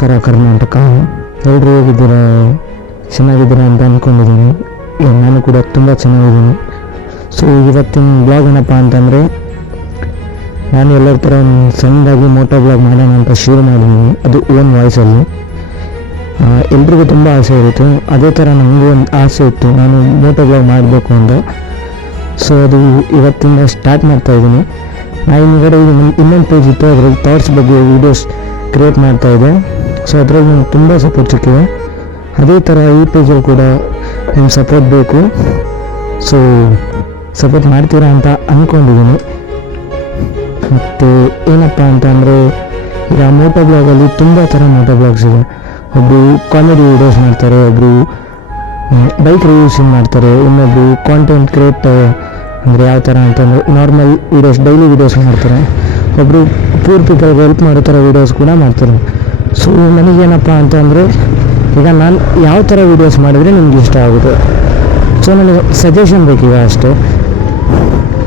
ನಮಸ್ಕಾರ ಕರ್ನಾಟಕ. ಎಲ್ಲರೂ ಹೇಗಿದ್ದೀರಾ? ಚೆನ್ನಾಗಿದ್ದೀರಾ ಅಂತ ಅಂದ್ಕೊಂಡಿದ್ದೀನಿ. ನಾನು ಕೂಡ ತುಂಬ ಚೆನ್ನಾಗಿದ್ದೀನಿ. ಸೊ ಇವತ್ತಿನ ಬ್ಲಾಗ್ ಏನಪ್ಪ ಅಂತಂದರೆ, ನಾನು ಎಲ್ಲರ ಥರ ಸಣ್ಣದಾಗಿ ಮೋಟೋ ಬ್ಲಾಗ್ ಮಾಡೋಣ ಅಂತ ಶುರು ಮಾಡಿದ್ದೀನಿ. ಅದು ಓನ್ ವಾಯ್ಸಲ್ಲಿ. ಎಲ್ರಿಗೂ ತುಂಬ ಆಸೆ ಇರುತ್ತೆ, ಅದೇ ಥರ ನನಗೂ ಒಂದು ಆಸೆ ಇತ್ತು, ನಾನು ಮೋಟೋ ಬ್ಲಾಗ್ ಮಾಡಬೇಕು ಅಂತ. ಸೊ ಅದು ಇವತ್ತಿಂದ ಸ್ಟಾರ್ಟ್ ಮಾಡ್ತಾಯಿದ್ದೀನಿ. ನಾನು ಹಿಂದ್ಗಡೆ ಇನ್ನೊಂದು ಪೇಜ್ ಇತ್ತು, ಅದರಲ್ಲಿ ಥಾಟ್ಸ್ ಬಗ್ಗೆ ವೀಡಿಯೋಸ್ ಕ್ರಿಯೇಟ್ ಮಾಡ್ತಾಯಿದ್ದೆ. ಸೊ ಅದರಲ್ಲಿ ನನಗೆ ತುಂಬ ಸಪೋರ್ಟ್ ಸಿಕ್ಕಿದೆ. ಅದೇ ಥರ ಈ ಪೇಜಲ್ಲಿ ಕೂಡ ನಿಮ್ಮ ಸಪೋರ್ಟ್ ಬೇಕು. ಸೊ ಸಪೋರ್ಟ್ ಮಾಡ್ತೀರಾ ಅಂತ ಅಂದ್ಕೊಂಡಿದ್ದೀನಿ. ಮತ್ತು ಏನಪ್ಪ ಅಂತ ಅಂದರೆ, ಈಗ ಮೋಟೋ ಬ್ಲಾಗಲ್ಲಿ ತುಂಬ ಥರ ಮೋಟೋ ಬ್ಲಾಗ್ಸ್ ಇದೆ. ಒಬ್ಬರು ಕಾಮಿಡಿ ವೀಡಿಯೋಸ್ ಮಾಡ್ತಾರೆ, ಒಬ್ಬರು ಬೈಕ್ ರಿವ್ಯೂಸಿಂಗ್ ಮಾಡ್ತಾರೆ, ಇನ್ನೊಬ್ಬರು ಕಾಂಟೆಂಟ್ ಕ್ರಿಯೇಟ್ ಅಂದರೆ ಯಾವ ಥರ ಅಂತಂದರೆ ನಾರ್ಮಲ್ ವೀಡಿಯೋಸ್, ಡೈಲಿ ವೀಡಿಯೋಸ್ ಮಾಡ್ತಾರೆ, ಒಬ್ಬರು ಪೂರ್ ಪೀಪಲ್ಗೆ ಹೆಲ್ಪ್ ಮಾಡೋ ಥರ ವೀಡಿಯೋಸ್ ಕೂಡ ಮಾಡ್ತಾರೆ. ಸೊ ನನಗೇನಪ್ಪ ಅಂತಂದರೆ, ಈಗ ನಾನು ಯಾವ ಥರ ವೀಡಿಯೋಸ್ ಮಾಡಿದರೆ ನಿಮ್ಗೆ ಇಷ್ಟ ಆಗುತ್ತೆ. ಸೊ ನನಗೆ ಸಜೆಷನ್ ಬೇಕೀಗ ಅಷ್ಟೇ.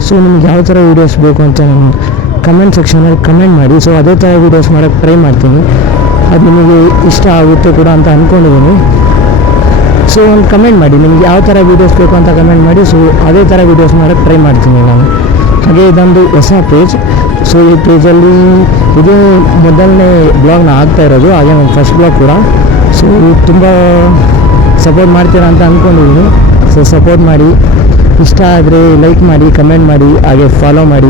ಸೊ ನಿಮ್ಗೆ ಯಾವ ಥರ ವೀಡಿಯೋಸ್ ಬೇಕು ಅಂತ ನಾನು ಕಮೆಂಟ್ ಸೆಕ್ಷನಲ್ಲಿ ಕಮೆಂಟ್ ಮಾಡಿ. ಸೊ ಅದೇ ಥರ ವೀಡಿಯೋಸ್ ಮಾಡೋಕ್ಕೆ ಟ್ರೈ ಮಾಡ್ತೀನಿ. ಅದು ನಿಮಗೆ ಇಷ್ಟ ಆಗುತ್ತೆ ಕೂಡ ಅಂತ ಅಂದ್ಕೊಂಡಿದ್ದೀನಿ. ಸೊ ಒಂದು ಕಮೆಂಟ್ ಮಾಡಿ, ನಿಮ್ಗೆ ಯಾವ ಥರ ವೀಡಿಯೋಸ್ ಬೇಕು ಅಂತ ಕಮೆಂಟ್ ಮಾಡಿ. ಸೊ ಅದೇ ಥರ ವೀಡಿಯೋಸ್ ಮಾಡೋಕ್ಕೆ ಟ್ರೈ ಮಾಡ್ತೀನಿ ನಾನು. ಹಾಗೆ ಇದೊಂದು ಹೊಸ ಪೇಜ್. ಸೊ ಈ ಪೇಜಲ್ಲಿ ಇದು ಮೊದಲನೇ ಬ್ಲಾಗ್ನ ಆಗ್ತಾ ಇರೋದು, ಹಾಗೆ ನನ್ನ ಫಸ್ಟ್ ಬ್ಲಾಗ್ ಕೂಡ. ಸೊ ತುಂಬ ಸಪೋರ್ಟ್ ಮಾಡ್ತೀರಾ ಅಂತ ಅಂದ್ಕೊಂಡಿದ್ದೀನಿ. ಸೊ ಸಪೋರ್ಟ್ ಮಾಡಿ, ಇಷ್ಟ ಆದರೆ ಲೈಕ್ ಮಾಡಿ, ಕಮೆಂಟ್ ಮಾಡಿ, ಹಾಗೆ ಫಾಲೋ ಮಾಡಿ.